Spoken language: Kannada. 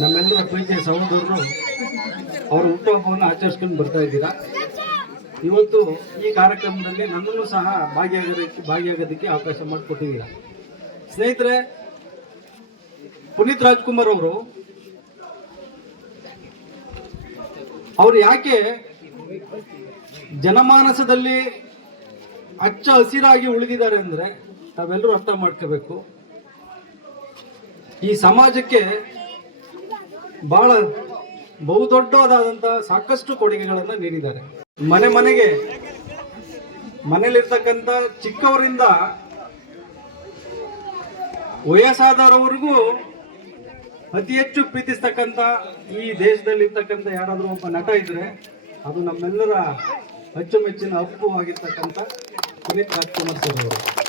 ನಮ್ಮೆಲ್ಲರ ಪ್ರೀತಿಯ ಸಹೋದರರು ಅವರ ಹುಟ್ಟುಹಬ್ಬವನ್ನು ಆಚರಿಸ್ಕೊಂಡು ಬರ್ತಾ ಇದ್ದೀರಾ? ಇವತ್ತು ಈ ಕಾರ್ಯಕ್ರಮದಲ್ಲಿ ನನ್ನನ್ನು ಸಹ ಭಾಗಿಯಾಗೋದಕ್ಕೆ ಭಾಗಿಯಾಗೋದಕ್ಕೆ ಅವಕಾಶ ಮಾಡಿಕೊಟ್ಟಿದ್ದೀರಾ? ಸ್ನೇಹಿತರೆ, ಪುನೀತ್ ರಾಜ್ಕುಮಾರ್ ಅವರು ಅವರು ಯಾಕೆ ಜನಮಾನಸದಲ್ಲಿ ಹಚ್ಚ ಹಸಿರಾಗಿ ಉಳಿದಿದ್ದಾರೆ ಅಂದರೆ ತಾವೆಲ್ಲರೂ ಅರ್ಥ ಮಾಡ್ಕೋಬೇಕು. ಈ ಸಮಾಜಕ್ಕೆ ಬಹಳ ಬಹುದೊಡ್ಡದಾದಂತಹ ಸಾಕಷ್ಟು ಕೊಡುಗೆಗಳನ್ನು ನೀಡಿದ್ದಾರೆ. ಮನೆ ಮನೆಗೆ ಮನೆಯಲ್ಲಿರ್ತಕ್ಕಂಥ ಚಿಕ್ಕವರಿಂದ ವಯಸ್ಸಾದವರವರೆಗೂ ಅತಿ ಹೆಚ್ಚು ಪ್ರೀತಿಸ್ತಕ್ಕಂಥ ಈ ದೇಶದಲ್ಲಿರ್ತಕ್ಕಂಥ ಯಾರಾದರೂ ಒಬ್ಬ ನಟ ಇದ್ರೆ ಅದು ನಮ್ಮೆಲ್ಲರ ಅಚ್ಚುಮೆಚ್ಚಿನ ಅಪ್ಪು ಆಗಿರ್ತಕ್ಕಂಥ ಪುನೀತ್ ರಾಜ್ಕುಮಾರ್ ಸರ್ ಅವರು.